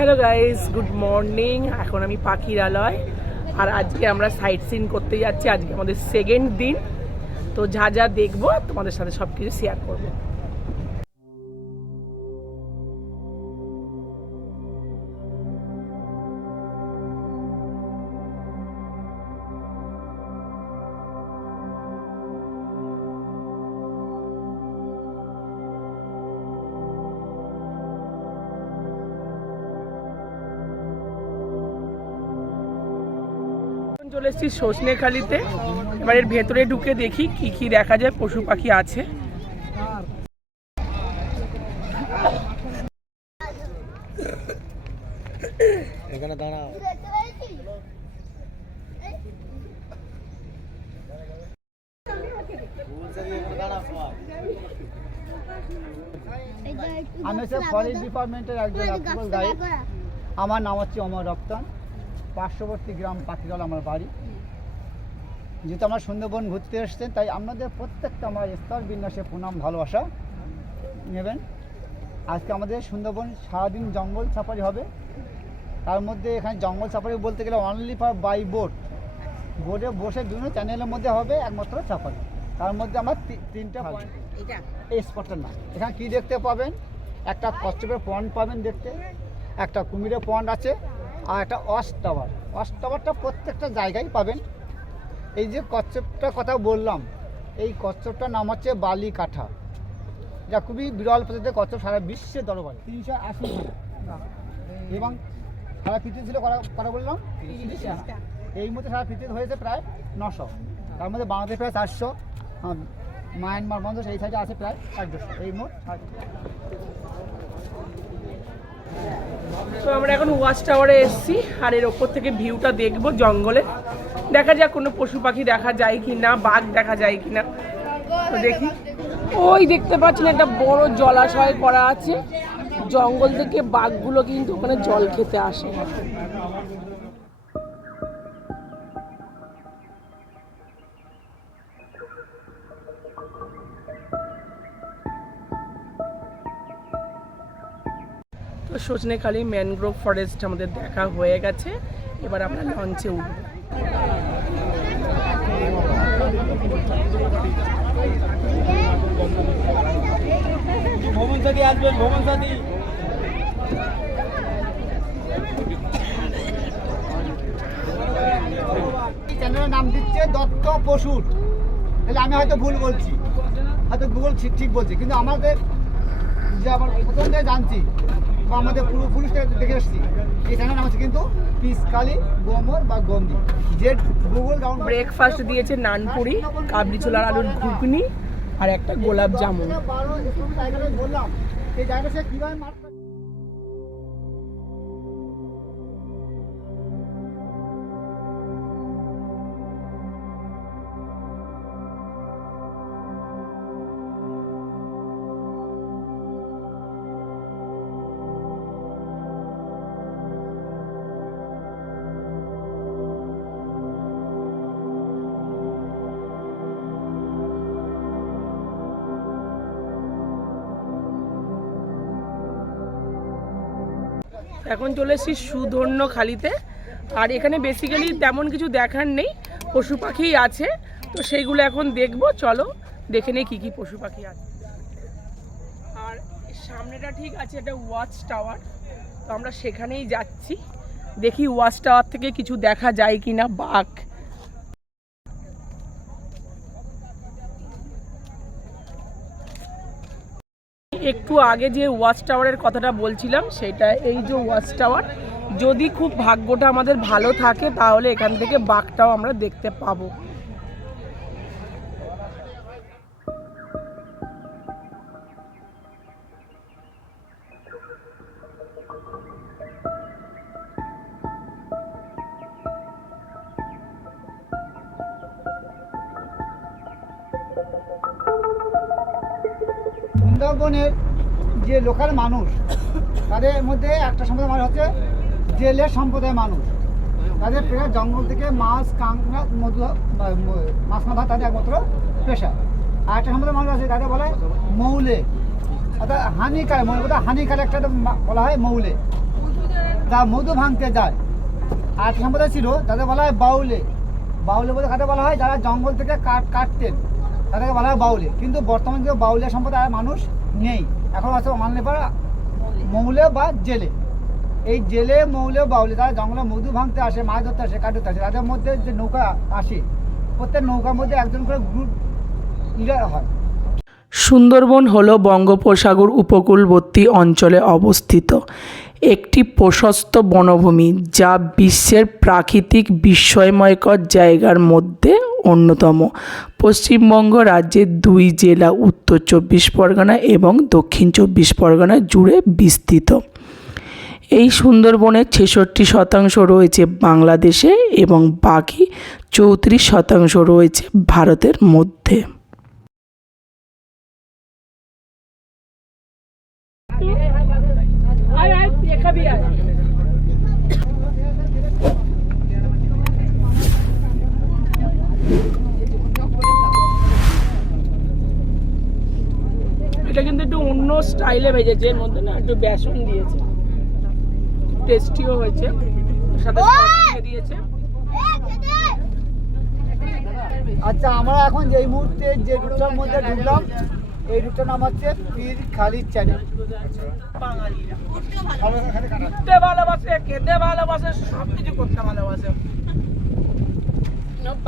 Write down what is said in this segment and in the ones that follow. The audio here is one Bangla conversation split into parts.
Hello guys, good morning. এখন আমি পাখিরালয়, আর আজকে আমরা সাইট সিন করতে যাচ্ছি। আজকে আমাদের সেকেন্ড দিন। তো যা যা দেখবো তোমাদের সাথে সব কিছু শেয়ার করবো। চলে এসেছি সজনেখালিতে। এবার এর ভেতরে ঢুকে দেখি কি কি দেখা যায়, পশু পাখি আছে। এখানে দাঁড়াও। আমি হচ্ছে ফরেস্ট ডিপার্টমেন্টের একজন অফিসার গাইড। আমার নাম হচ্ছে অমর রপ্তান। পার্শ্ববর্তী গ্রাম পাখিরাল আমার বাড়ি। যেহেতু আমরা সুন্দরবন ঘুরতে এসেছেন, তাই আপনাদের প্রত্যেকটা আমার স্তর বিন্যাসে প্রণাম ভালোবাসা নেবেন। আজকে আমাদের সুন্দরবন সারাদিন জঙ্গল সাফারি হবে। তার মধ্যে এখানে জঙ্গল সাফারি বলতে গেলে অনলি ফর বাই বোট। বোটে বসে বিভিন্ন চ্যানেলের মধ্যে হবে একমাত্র সাফারি। তার মধ্যে আমার তিনটা পয়েন্ট, এই স্পটটার নাম। এখানে কী দেখতে পাবেন, একটা কচ্ছপের পয়েন্ট পাবেন দেখতে, একটা কুমিরের পয়েন্ট আছে, আর একটা ওয়াচ টাওয়ার। ওয়াচ টাওয়ারটা প্রত্যেকটা জায়গায় পাবেন। এই যে কচ্ছপটার কথা বললাম, এই কচ্ছপটার নাম হচ্ছে বালি কাঠা, যা খুবই বিরল প্রজাতির কচ্ছপ, সারা বিশ্বের দরবারে 380 এবং সারা পৃথিবী ছিল কথা বললাম 30। এই মুহূর্তে সারা পৃথিবী হয়েছে প্রায় 900। তার মধ্যে বাংলাদেশ প্রায় 400, মায়ানমার বন্ধ সেই সাইডে আছে প্রায় 150। এই মোট। তো আমরা এখন ওয়াচ টাওয়ারে এসেছি, আর এর ওপর থেকে ভিউটা দেখবো জঙ্গলে। দেখা যাক কোনো পশু পাখি দেখা যায় কি না, বাঘ দেখা যায় কি না। তো দেখি। ওই দেখতে পাচ্ছেন একটা বড় জলাশয় করা আছে। জঙ্গল থেকে বাঘগুলো কিন্তু ওখানে জল খেতে আসে। তো সজনেখালি ম্যানগ্রোভ ফরেস্ট আমাদের দেখা হয়ে গেছে। এবার আমরা লঞ্চে উঠব। ভ্রমণ সাথী আসবেন, ভ্রমণ সাথী। চ্যানেলের নাম দিচ্ছে দত্ত পশুর। তাহলে আমি হয়তো ভুল বলছি, হয়তো গুগল ঠিক বলছি, কিন্তু আমাদের যে আমার প্রথম থেকে জানছি বা আমাদের পূর্বপুরুষ থেকে দেখে এসেছি, এই চ্যানেলের নাম হচ্ছে কিন্তু পিসকালি গোমর বা গন্ডি। যে গুগল ডাউন ব্রেকফাস্ট দিয়েছে নানপুরি, কাবলি ছোলার আলুর ঘুগনি আর একটা গোলাপ জামুন। বললাম এই জায়গাটা সে কিভাবে মারতে। এখন চলে এসেছি সুধন্যখালিতে, আর এখানে বেসিক্যালি তেমন কিছু দেখার নেই, পশু পাখিই আছে। তো সেইগুলো এখন দেখবো, চলো দেখে নেই কী কী পশু পাখি আছে। আর সামনেটা ঠিক আছে একটা ওয়াচ টাওয়ার, তো আমরা সেখানেই যাচ্ছি। দেখি ওয়াচ টাওয়ার থেকে কিছু দেখা যায় কি না বাঘ। একটু আগে যে ওয়াচ টাওয়ারের কথাটা বলছিলাম, সেটা এই যে ওয়াচ টাওয়ার। যদি খুব ভাগ্যটা আমাদের ভালো থাকে তাহলে এখান থেকে বাঘটাও আমরা দেখতে পাবো। সুন্দরবনের যে লোকাল মানুষ, তাদের মধ্যে একটা সম্প্রদায় মানুষ হচ্ছে জেলের সম্প্রদায়ের মানুষ। তাদের প্রায় জঙ্গল থেকে মাছ, কাঁকড়া, মধু, মাছ মাথা তাদের একমাত্র পেশা। আর একটা সম্প্রদায়ের মানুষ আছে, তাদের বলা হয় মৌলে, অর্থাৎ হানিকার। মনে কথা হানিকার একটা বলা হয় মৌলে। যা মধু ভাঙতে যায়। আর একটা সম্প্রদায় ছিল তাদের বলা হয় বাউলে। বাউলে বলতে কাকে বলা হয়? যারা জঙ্গল থেকে কাটতেন তাদেরকে বলা হয় বাউলে। কিন্তু বর্তমানে কেউ বাউলিয়া সম্প্রদায়ের মানুষ নেই, এখন আছে মানলে পারা মৌলে বা জেলে। এই জেলে মৌলে বাউলে তারা জঙ্গলে মধু ভাঙতে আসে, মাছ ধরতে আসে, কাট ধরতে আসে। তাদের মধ্যে যে নৌকা আসে, প্রত্যেক নৌকার মধ্যে একজন করে গ্রুপ লিডার হয়। সুন্দরবন হল বঙ্গোপসাগর উপকূলবর্তী অঞ্চলে অবস্থিত একটি প্রশস্ত বনভূমি, যা বিশ্বের প্রাকৃতিক বিস্ময়কর জায়গার মধ্যে অন্যতম। পশ্চিমবঙ্গ রাজ্যের 2 জেলা উত্তর 24 পরগনা এবং দক্ষিণ 24 পরগনা জুড়ে বিস্তৃত। এই সুন্দরবনের 66% রয়েছে বাংলাদেশে এবং বাকি 34% রয়েছে ভারতের মধ্যে। এটা কিন্তু একটু অন্য স্টাইলে ভেজেছে, এর মধ্যে না একটু বেসন দিয়েছে, টেস্টিও হয়েছে, সাথে সস দিয়েছে। আচ্ছা, আমরা এখন যেই মুহূর্তে যে রুটটার মধ্যে ঢুকলাম, এই রুটটার নাম হচ্ছে পীরখালির চ্যানেল। ঘুরতে ভালোবাসে, খেতে ভালোবাসে, সব কিছু করতে ভালোবাসে।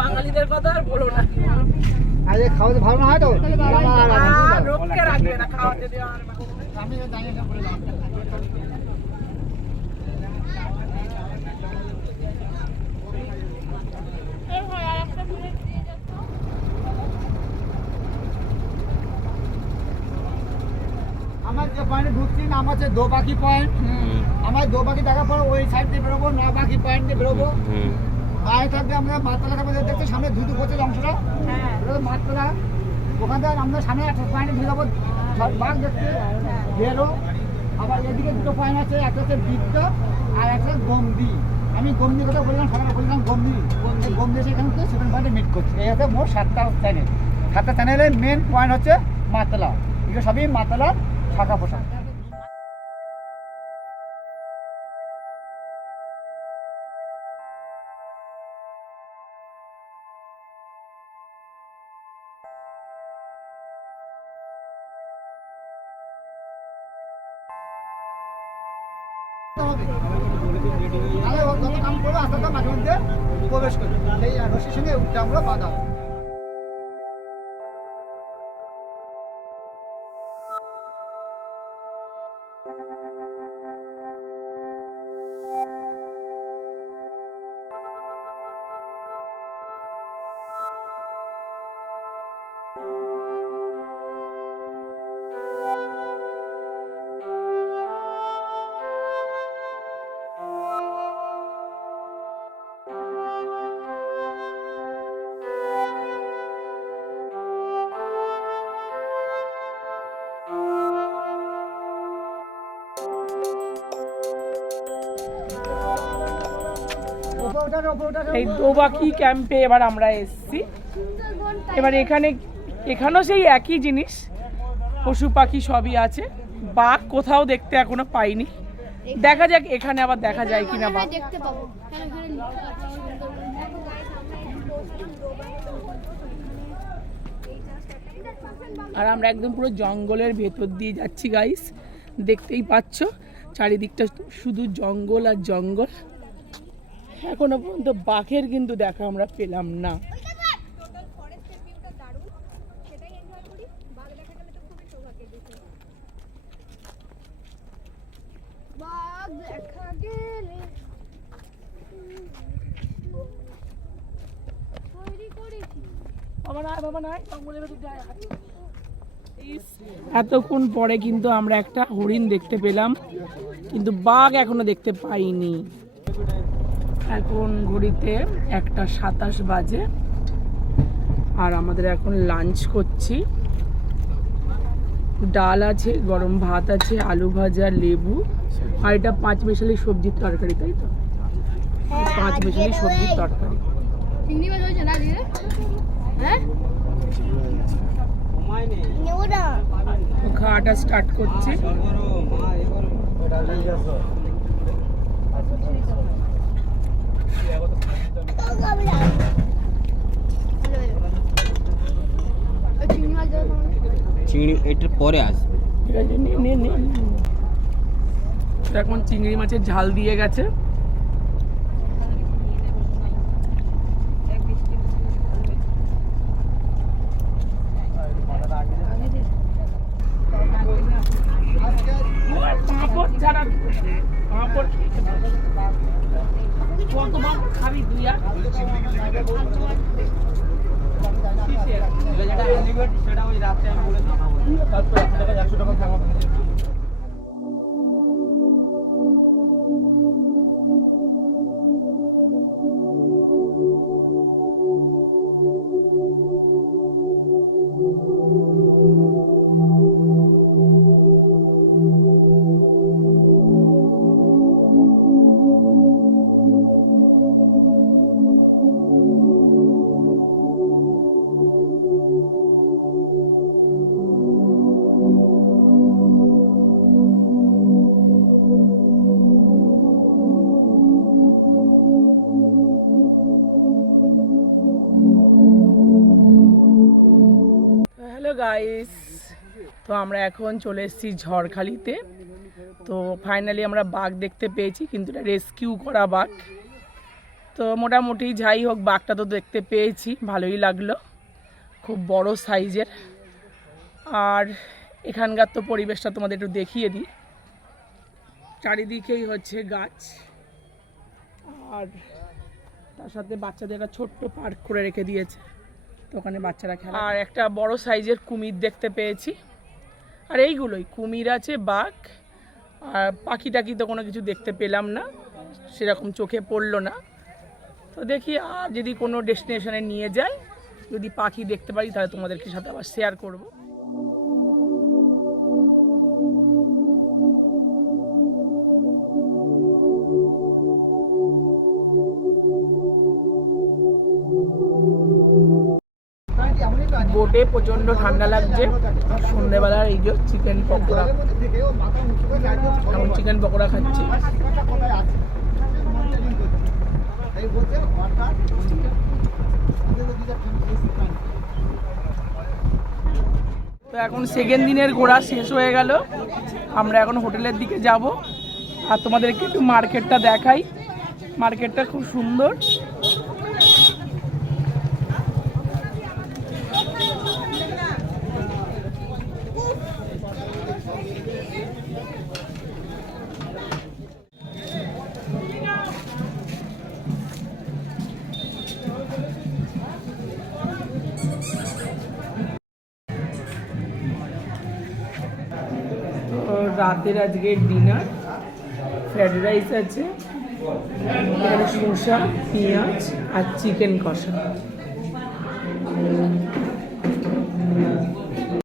বাঙালিদের কথা আর বলো না। আরে খাওয়াতে ভালো না হয় তো রোগকে রাখবে না খাওয়াতে দেওয়া। আমি জানি বলে দাও। আমার যে পয়েন্টে ঢুকছি নাম হচ্ছে দোবাকি পয়েন্ট। আমার দোবাকি দেখার পর ওই সাইড দিয়ে বেরোবো, নবাকি পয়েন্ট দিয়ে বেরোবো। গায়ে থাকবে আমরা মাতলাটা মধ্যে দেখতে সামনে দুটো কোচের অংশটা, মাতলা। ওখান থেকে আমরা সামনে একটা পয়েন্টে ঢুকে যাবো বাঘ দেখতে, বেরো। আবার এদিকে দুটো পয়েন্ট আছে, একটা হচ্ছে বিদ্যা আর একটা গমদি। আমি গমদির কথা বললাম, সকালে বললাম গমদি। গমদি এসে এখানে তো 7 পয়েন্টে মিট করছে। এই হচ্ছে মোট 7টা চ্যানেল। 7টা চ্যানেলের মেন পয়েন্ট হচ্ছে মাতলা। এগুলো সবই মাতলার শাখা পোশাক। যত কাম করবো আস্তে আস্তে মাঝে মধ্যে প্রবেশ করি, সেই রশির সঙ্গে আমরা বাঁধা। এই দোবাকি ক্যাম্পে এবার আমরা এসেছি। এবার এখানেও সেই একই জিনিস, পশু পাখি সবই আছে। বাঘ কোথাও দেখতে এখনো পাইনি, দেখা যাক এখানে আবার দেখা যায় কিনা বাঘ। আর আমরা একদম পুরো জঙ্গলের ভেতর দিয়ে যাচ্ছি গাইস, দেখতেই পাচ্ছ চারিদিকটা শুধু জঙ্গল আর জঙ্গল। এখনো পর্যন্ত বাঘের কিন্তু দেখা আমরা পেলাম না। এতক্ষণ পরে কিন্তু আমরা একটা হরিণ দেখতে পেলাম, কিন্তু বাঘ এখনো দেখতে পাইনি। এখন ঘড়িতে 1:27 বাজে আর আমাদের এখন লাঞ্চ করছি। ডাল আছে, গরম ভাত আছে, আলু ভাজা, লেবু, আর এটা 5 মিশালি সবজির তরকারি, তাই তো? 5 মিশালি সবজির তরকারি। খাওয়াটা স্টার্ট করছি। চিংড়ি এটার পরে আসবে। ঠিক আছে, নে নে নে। এখন চিংড়ি মাছের ঝাল দিয়ে গেছে। পাঁপড় ছাড়া পাঁপড় কত পাঁপড় খাবি তুই আর? সেটা ওই রাতে আমি বলে দিই। 100 টাকা খাওয়া। হ্যালো গাইস, তো আমরা এখন চলে এসেছি ঝড়খালিতে। তো ফাইনালি আমরা বাঘ দেখতে পেয়েছি, কিন্তু এটা রেস্কিউ করা বাঘ। তো মোটামুটি যাই হোক, বাঘটা তো দেখতে পেয়েছি, ভালোই লাগলো, খুব বড় সাইজের। আর এখানকার তো পরিবেশটা তোমাদের একটু দেখিয়ে দিই। চারিদিকেই হচ্ছে গাছ, আর তার সাথে বাচ্চাদের একটা ছোট্ট পার্ক করে রেখে দিয়েছে, তো ওখানে বাচ্চারা খেলে। আর একটা বড় সাইজের কুমির দেখতে পেয়েছি। আর এইগুলোই কুমির আছে, বাঘ, আর পাখি টাকি তো কোনো কিছু দেখতে পেলাম না, সেরকম চোখে পড়লো না। তো দেখি আর যদি কোনো ডেস্টিনেশনে নিয়ে যায়, যদি পাখি দেখতে পারি তাহলে তোমাদেরকে সাথে আবার শেয়ার করব। বোটে প্রচণ্ড ঠান্ডা লাগছে। সন্ধ্যেবেলার এই যে চিকেন পকোড়া, এখন চিকেন পকোড়া খাচ্ছি। তো এখন সেকেন্ড দিনের ঘোরা শেষ হয়ে গেল, আমরা এখন হোটেলের দিকে যাব। আর তোমাদেরকে একটু মার্কেটটা দেখাই, মার্কেটটা খুব সুন্দর। রাতের আজকে ডিনার, ফ্রাইড রাইস আছে, এখানে শসা, পেঁয়াজ আর চিকেন কষা।